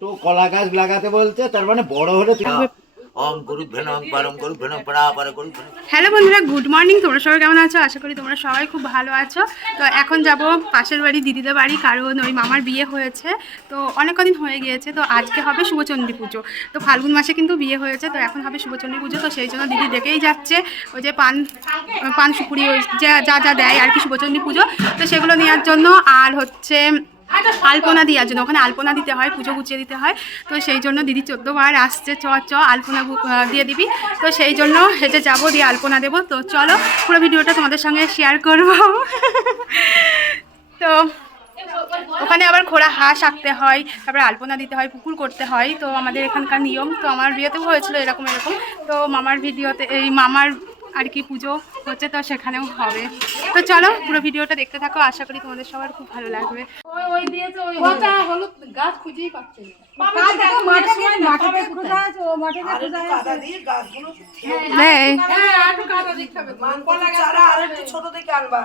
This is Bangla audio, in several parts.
তো কলা গাছ লাগাতে বলছে তার মানে বড় হলে হ্যালো বন্ধুরা গুড মর্নিং তোমরা সবাই কেমন আছো? আশা করি তোমরা সবাই খুব ভালো আছো। তো এখন যাব পাশের বাড়ি দিদিদের বাড়ি কারণ ওই মামার বিয়ে হয়েছে। তো অনেক কদিন হয়ে গিয়েছে তো আজকে হবে শুভচণ্ডী পুজো। তো ফাল্গুন মাসে কিন্তু বিয়ে হয়েছে তো এখন হবে শুভচণ্ডী পুজো তো সেই জন্য দিদি ডেকেই যাচ্ছে। ওই যে পান পান সুপুরি ওই যা যা যা দেয় আর কি শুভচণ্ডী পুজো। তো সেগুলো নেওয়ার জন্য আর হচ্ছে আলপনা দেওয়ার জন্য ওখানে আলপনা দিতে হয় পুজো গুছিয়ে দিতে হয়। তো সেই জন্য দিদি চোদ্দোবার আসছে চ চ আলপনা দিয়ে দিবি। তো সেই জন্য হেঁটে যাব দিয়ে আলপনা দেবো। তো চলো পুরো ভিডিওটা তোমাদের সঙ্গে শেয়ার করব। তো ওখানে আবার খোড়া হাঁস আঁকতে হয় তারপরে আলপনা দিতে হয় পুকুর করতে হয়। তো আমাদের এখানকার নিয়ম তো আমার বিয়েতেও হয়েছিল এরকম এরকম। তো মামার ভিডিওতে এই মামার আর কি পুজো হচ্ছে তো সেখানেও হবে। তো চলো পুরো ভিডিওটা দেখতে থাকো আশা করি তোমাদের সবার খুব ভালো লাগবে। নেই ছোট থেকে আনবা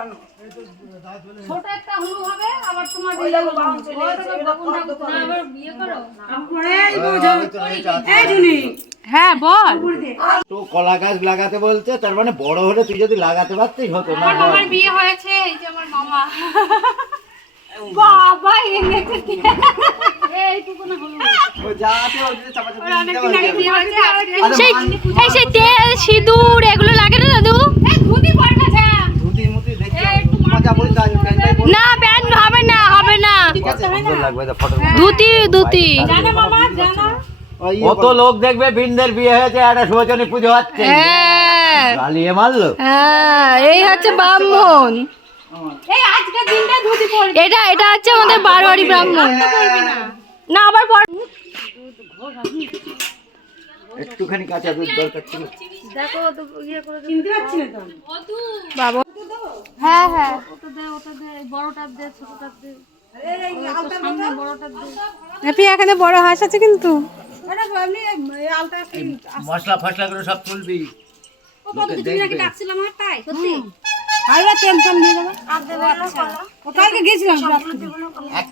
হ্যাঁ বল। তো কলা গাছ লাগাতে বলছে তার মানে বড় হলে তুই যদি লাগাতে পারতিস হতো না আমার বিয়ে হয়েছে এই যে আমার মামা। বাবা এনেছে সেই এই সেই তেল সিঁদুর এগুলো লাগে না দাদু? ধুতি পর না যা না ব্যান্ড হবে না হবে না। ফটো ধুতি ধুতি। জানা মামা জানা। কত লোক দেখবে বিন্দের বিয়ে হয়েছে একটা শুভচনী পুজো হচ্ছে। হ্যাঁ। গালিয়ে মারলো। হ্যাঁ এই হচ্ছে ব্রাহ্মণ। এই আজকে দিনটা ধুতি পর এটা এটা হচ্ছে আমাদের বারোয়ারি ব্রাহ্মণ। না। আবার পর একটুখানি কাঁচা দুধ দরকার ছিল। বাবা। হ্যাঁ হ্যাঁ। হ্যাপি এখানে বড় হাঁস আছে কিন্তু। মশলা ফসলা গুলো সব তুলবি। এক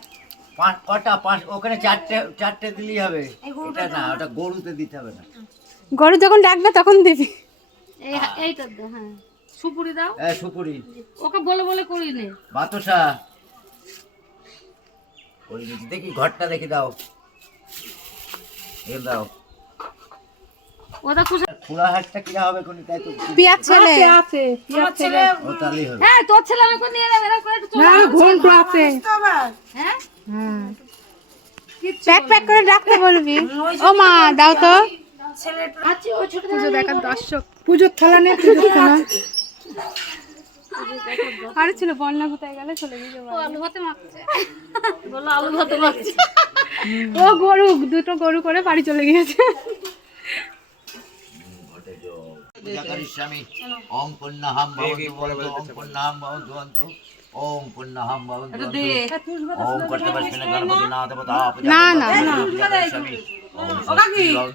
পাঁচ কটা পাঁচ ওখানে চারটে চারটে দিলেই হবে। এটা না ওটা গরুতে দিতে হবে না। গরু যখন ডাকবে তখন দিবি। এইটা হ্যাঁ। সুপুরি দাও। এ সুপুরি। ওকে বলে বলে করি নে। বাতসা। ওই দেখি ঘরটা দেখি দাও। এ দাও। ওটা খুশি খোলা হাটটা কিনা হবে কোন তাই তো পিয়াজ ছেলে। ও তাহলেই হবে। হ্যাঁ তোর ছেলে আমাকে নিয়ে যাবে এরকম করে চলে না ঘণ্টা আছে। হ্যাঁ? প্যাক প্যাক করে রাখতে বলবি। ও মা দাও তো। আছে ওই ছোট পুজো দেখার দর্শক। পুজোর থালা নেই পুজোর থালা। আরে ছিল বন্যা কোথায় গেলে? চলে যাব। আলু ভাতে মাখছে। বলো আলু ভাতে মাখছে। ও গরু দুটো গরু করে বাড়ি চলে গিয়েছে। ওম পুণ্যহাম ভবন্তু ভবন্তু ওম পুণ্যহাম ভবন্তু ভবন্তু ওম পুণ্যহাম ভবন্তু ভবন্তু ওম কর্তবস্মিন গণপতি নাথ দেবতা না, না, না।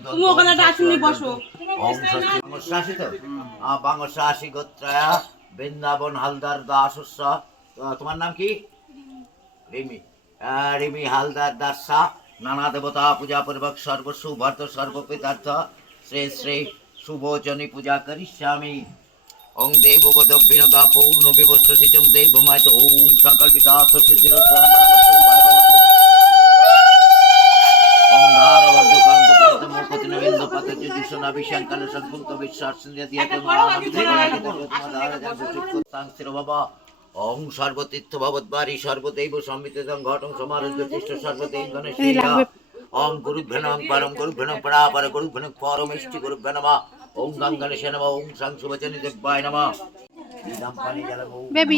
তুমি ওখানে ডাচুনি বসো। ওম স্বস্তি বাংশাসি তো আ বাংশাসি গোত্রায়া বৃন্দাবন হালদার দাসস্য। তোমার নাম কি? রিমি। রিমি হালদার দাসা নানা দেবতা পূজা পূর্বক সর্বসুভর্ত সর্বপিতার্থ শ্রী শ্রী শুভজনী পূজা করিষ্যামি ওং দেব দেববদভ্যনদা পূর্ণ বিবস্ত সিচম দেবমায় তো ওং সংকল্পিতা সিদ্ধির বিশ্বাস বাবা ওং সর্বতীর্থ ভবদ্বারী সর্বদৈব সম্মিতং ঘটং সমারোগ্য তিষ্ঠ সর্বদেব নমঃ পরম গুরুভ্য নমঃ পরাপর গুরুভ্য নমঃ। পরমেষ্টি গুরুভ্য নমঃ। ওম গং গণেশ নমঃ। ওম সং শুভচনি দেব্যায় নমঃ নমঃ।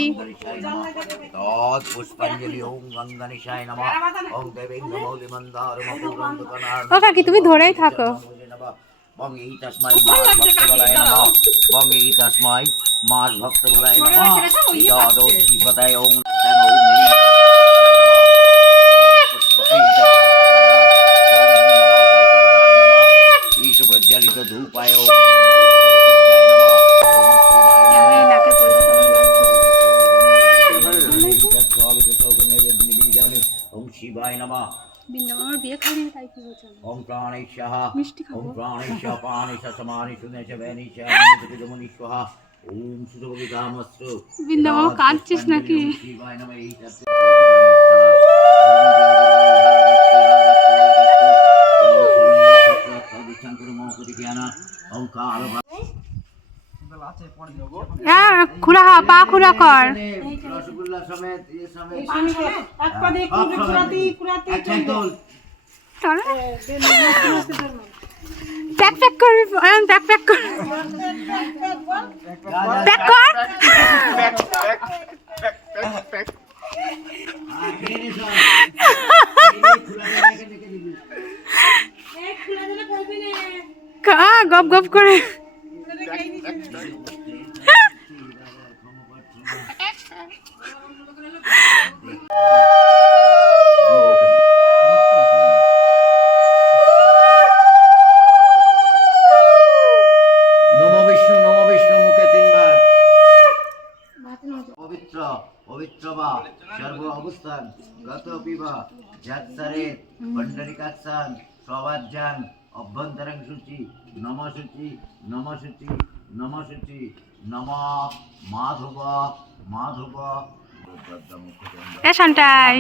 তৎ পুষ্পাঞ্জলি ওম গং গণেশায় নমঃ। ওম দেবেন্দ্র মৌলি মন্দার মপুরন্দ কনার ও কাকি, তুমি ধরেই থাকো। বং এই তস্মাই মাস ভক্ত বলায় নমঃ বং এই তস্মাই মাস ভক্ত বলায় নমঃ ইদো জীবতায় ওম নমঃ ওম ঈশ ওম প্রাণেশ পানেশ সমানি শুনেশ বেনিশ মুনিশ্বহ ওম সুযোগিতামস্তু বৃন্দাবন কাঁদছিস নাকি? শিবায় নমঃ এই হ্যাঁ খুড়া হা পা খুড়া কর রসগোল্লা সমেত ইয়ে সমেত এক পা দিয়ে কুড়াতে। কুড়াতে তোল। প্যাক প্যাক করবি অয়ন প্যাক প্যাক কর। প্যাক কর। কা গপ গপ করে। সর্ব অবস্থান গত পিবা যাত্সারে পণ্ডরিকাস্থান সবাজ্যাং অভ্যন্তরং সূচি নম সূচি নম সূচি নম সূচি নম মাধব মাধব। এ শান্তাই।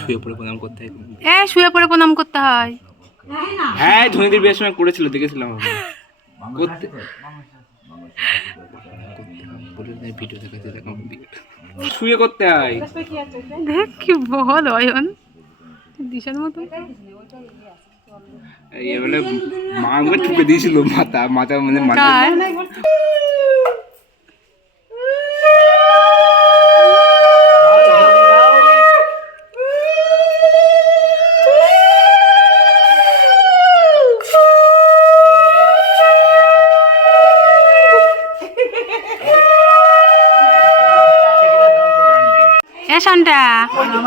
শুয়ে পড়ে প্রণাম করতে হয়। এ শুয়ে পড়ে প্রণাম করতে হয়। হ্যাঁ ধনীদের বিয়ের সময় করেছিল দেখেছিলাম করতে বলে ভিডিও দেখাতে দেখো শুয়ে করতে হয় দেখ কি বহল অয়ন। দিশার মতো। এই বলে মা আমাকে ঠুকে দিয়েছিল মাথা মাথা মানে মাথা।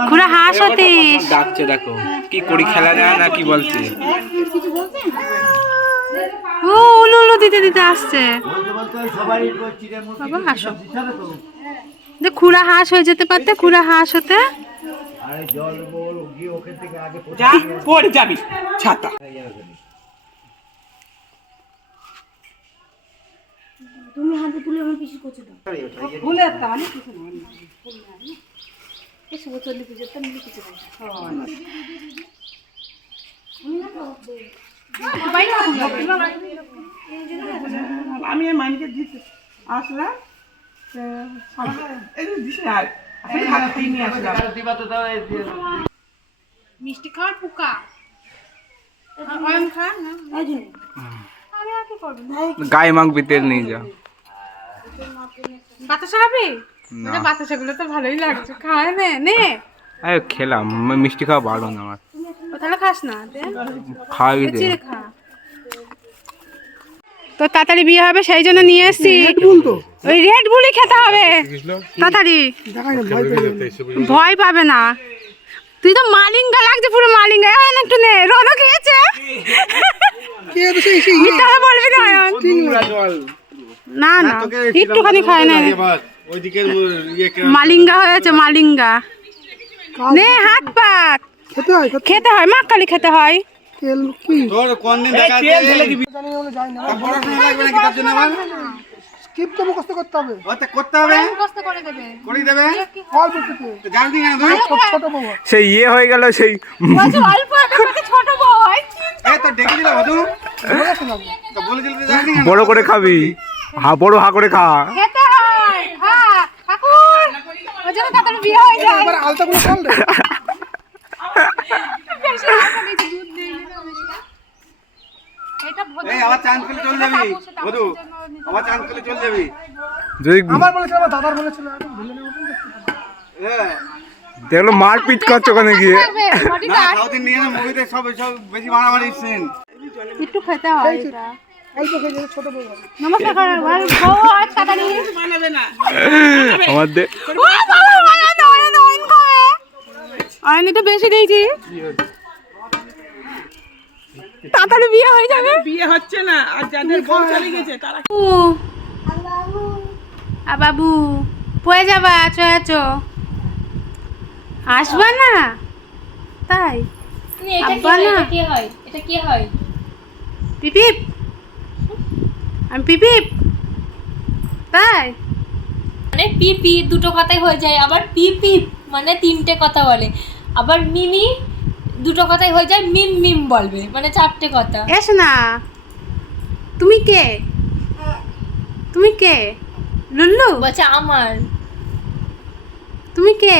খুড়া হাস হতিস। ডাকছে দেখো। কি করি খেলা যায় না কি বলছে? ও উলু উলু দিতে দিতে আসছে। বাবা, হাসো। যে খুড়া হাঁস হয়ে যেতে পারতে খুড়া হাঁস হতে। আরে জল বল গিয়ে ওখান থেকে আগে পড়ে যাবি। ছাতা। হাতে তুলে আমার পিসি করছ দাও। ভুলে তাহলে কিছু না। এই শুভ চল্লি পুজো তো নিয়ে কিছু আমি মাইনিকে দিতে আসলাম। তো নিয়ে মিষ্টি খাওয়ার পোকা? অয়ন খা না? আমি আর কি করব? গায়ে মাখবি তেল নিয়ে যা বাতাসা খাবি? না। বাতাসা গুলো তো ভালোই লাগছে। খায় নে নে। আরে খেলাম মিষ্টি খাওয়া বারো না আমার। তাহলে খাস না খা। তো তাড়াতাড়ি বিয়ে হবে সেই জন্য নিয়ে এসছি। ওই রেড বুলই খেতে হবে। তাড়াতাড়ি ভয় পাবে না। তুই তো মালিঙ্গা লাগছে পুরো মালিঙ্গা। অয়ন একটু নে রোদও খেয়েছে। মিথ্যা বলবি না না না। একটুখানি খায় না। মালিঙ্গা হয়েছে মালিঙ্গা। নে হাত পাত খেতে হয় মাকালি খেতে হয় মুখস্থ করে দেবে। সেই ইয়ে হয়ে গেল সেই বলছে অল্প একটা করে ছোট বই বড় করে খাবি। হা বড় হা করে খা। খেতে হয় খা ঠাকুর। ওই জন্য তাড়াতাড়ি বিয়ে হয়ে যায় বেশি বেশি। দেখল মারপিট করছ ওখানে গিয়ে। থাকবে, bodyguard। একটু খেতে হয় একটু বেশি দিয়েছি। তাড়াতাড়ি বিয়ে হয়ে যাবে। বিয়ে হচ্ছে না আর যাদের বউ চলে গেছে তারা আ বাবু পয়ে যাবা চো চো আসবা না। তাই? এটা কি আব্বা হয়? না। এটা কি হয়? এটা কি হয়? পিপিপ আমি পিপিপ তাই মানে পিপি দুটো কথাই হয়ে যায় আবার পিপি মানে তিনটে কথা বলে। আবার মিমি দুটো কথাই হয়ে যায় মিম মিম বলবে মানে চারটে কথা। এস না তুমি কে? তুমি কে? লুল্লু? বলছে আমার। তুমি কে?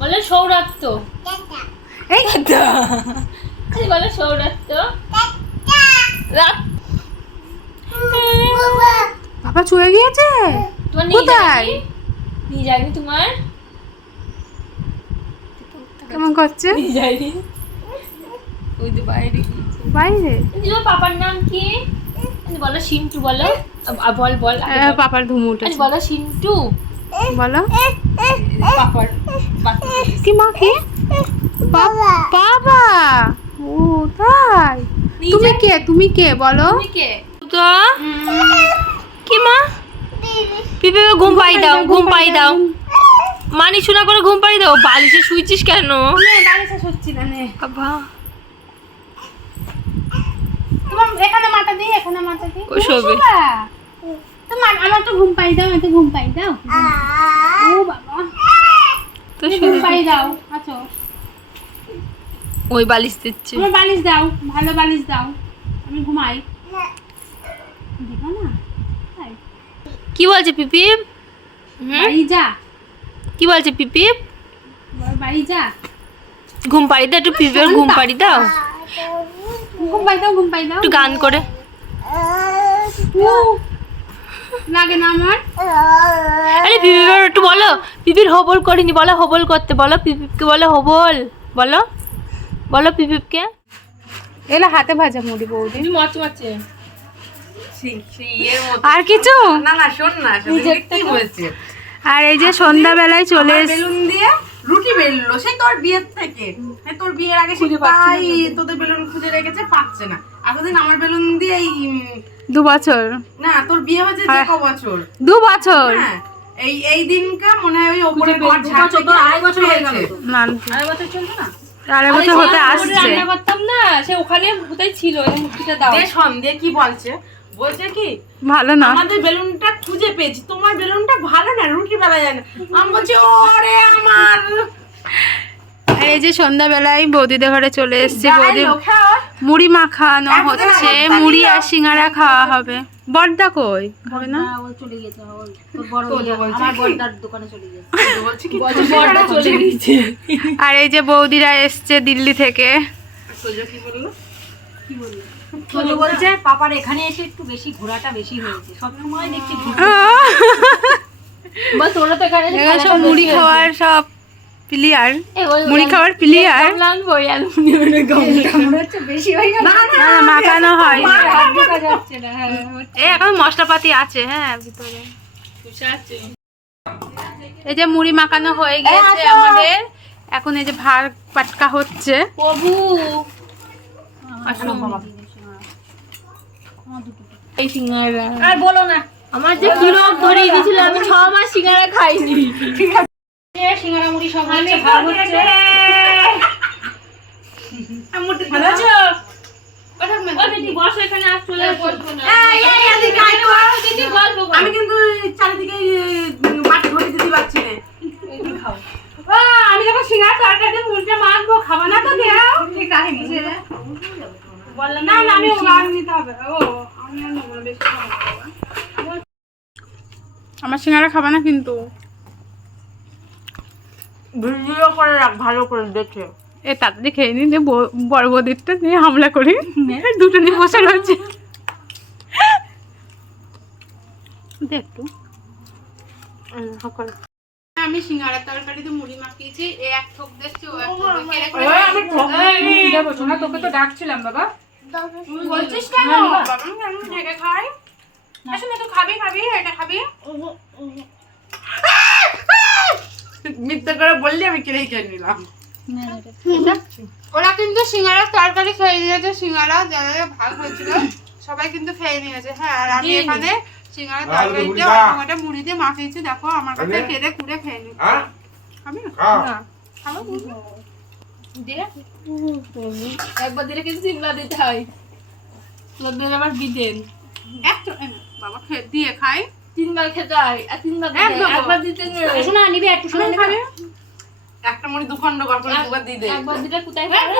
বলে সৌরাত্ম এই। বলে সৌরাত্ম রাত বাবা চলে গিয়েছে? কোথায়? নিয়ে যায়নি তোমার? কেমন করছে? নিয়ে যায়নি ওই তো বাইরে বাইরে? পাপার নাম কি? বলো সিন্টু বলো। বল বল বল। পাপার ধুম উঠেছে। বলো সিন্টু বলো। পাপার কি মা কে? বাবা। বাবা? ও তাই? তুমি কে তুমি কে বলো? তুমি কে? কি মা? পিপে ঘুম পাই দাও ঘুম পাই দাও। মানি শোনা করে ঘুম পাই দাও বালিশে শুইছিস কেন? বাবা তোমার এখানে মাথা দিই এখানে মাথা দিই। ও শোবে। তোমার আমার তো ঘুম পাই দাও একটু ঘুম পাই দাও। ও বাবা। তো ঘুম পাই দাও আচ্ছা ওই বালিশ দিচ্ছে। আমার বালিশ দাও ভালো বালিশ দাও। আমি ঘুমাই দিবা না তাই। কি বলছে পিপিপ বাড়ি যা। কি বলছে পিপিপ বল বাড়ি যা। ঘুম পাড়ি দাও একটু পিপির ঘুম পাড়ি দাও। ঘুম পাই দাও ঘুম পাই দাও। একটু গান করে। লাগে না আমার? আরে পিপির একটু বলো। পিপির হবল করিনি বলো হবল করতে বলো পিপিপকে বলো হবল। বলো বলো পিপিপকে এলা হাতে ভাজা মুড়ি বৌদি। মচমচে। আর কিছু? না না শোন না কি হয়েছে? আর এই যে সন্ধ্যাবেলায় চলে বেলুন দিয়ে রুটি বেললো সেই তোর বিয়ের থেকে। তোর বিয়ের আগে সে তাই তোদের বেলুন খুঁজে রেখেছে পাচ্ছে না। এতদিন আমার বেলুন দিয়ে এই দু বছর। না তোর বিয়ে হয়েছে যে হ্যাঁ। ক বছর? দু বছর। হ্যাঁ এই এই দিনকা মনে হয় ওই ওপরে ঘর গিয়ে আড়াই বছর হয়ে গেল। না। আড়াই বছর চলছে না? আড়াই বছর হতে আসছে। রান্না করতাম না সে ওখানে কোথায় ছিল? এই মুক্তিটা দাও। দে শোন দিয়ে কি বলছে? বলছে কি? ভালো না। আমাদের বেলুনটা খুঁজে পেয়েছি। তোমার বেলুনটা ভালো না রুটি বেলা যায় না। আমি বলছি ওরে আমার! আর এই যে সন্ধ্যাবেলায় বৌদিদের ঘরে চলে এসছে বৌদি হ্যাঁ, মুড়ি মাখানো হচ্ছে মুড়ি আর সিঙ্গারা খাওয়া হবে। বড়দা কই? খাবে না? বলছি কি বড়টা চলে গেছে। আর এই যে বৌদিরা এসছে দিল্লি থেকে। কি বলল? তোজো বলছে পাপার এখানে এসে একটু বেশি ঘোরাটা বেশি হয়েছে। সবসময় দেখছি তোরা তো এখানে সব মুড়ি খাওয়ার সব প্লেয়ার। মুড়ি খাওয়ার প্লেয়ার। মনে হয়ে মাখানো হয়। হ্যাঁ এই এখন মশলাপাতি আছে হ্যাঁ ভিতরে। এই যে মুড়ি মাখানো হয়ে গিয়েছে আমাদের। এখন এই যে ভাত পাটকা হচ্ছে। প্রভু এই সিঙ্গারা। আর বলো না। আমার যে কি রোগ ধরিয়ে দিয়েছিল আমি ছ মাস সিঙ্গারা খাইনি। সিঙ্গারা মুড়ি সব হচ্ছে হচ্ছে। ভালো আছো? বসো এখানে আজ চলে আসো এই, এই, এদিকে আয় তো। দিদি গল্প করো। আমি কিন্তু চারিদিকে উম, বাটি ঘটি দিতে পারছি না ও, আমি যখন সিঙ্গারা তরকারি মুড়িটা মাখবো খাব না তো দেও ঠিক আছে বললাম না না আমি ওগুলো আর নিতে হবে ও আমি আর নেব না, বেশি খাব না। আমার সিঙ্গারা খাবে না কিন্তু। ভিডিও করে রাখ ভালো করে দেখে। এ তাড়াতাড়ি খেয়ে নিই যে বড় বৌদিরটা নিয়ে হামলা করি। দুটো নিয়ে বসে রয়েছে। একটু। আমি সিঙ্গারা তরকারিতে মুড়ি মাখিয়েছি এ এক ঠোক দেখছি ও এক তোকে তো ডাকছিলাম বাবা। বলছিস কেন? বাবা আমি খাই? আসলে তুই খাবি খাবি এটা খাবি। মিথ্যে করে বললি আমি কিনেই কিনে নিলাম। ওরা কিন্তু সিঙ্গারা তরকারি খেয়ে নিয়েছে সিঙ্গারা যারা যারা ভাগ হয়েছিল। সবাই কিন্তু খেয়ে নিয়েছে। হ্যাঁ আর আমি এখানে সিঙ্গারা অল্প কটা মুড়ি দিয়ে মাখিয়েছি দেখো আমার কাছে কেটে কুড়ে খেয়ে নি। খাবি? না। খাব একবার দিলে কিন্তু তিনবার দিতে হয়। লোকদের আবার বিদেন। একটা বাবা খেয়ে দিয়ে খাই। তিনবার খেতে হয় আর তিনবার। হয়। একবার দিতে শোনা নিবি একটু শোনা একটা মুড়ি দুখণ্ড কর একবার দিয়ে দে। একবার দিলে কোথায় খাবে?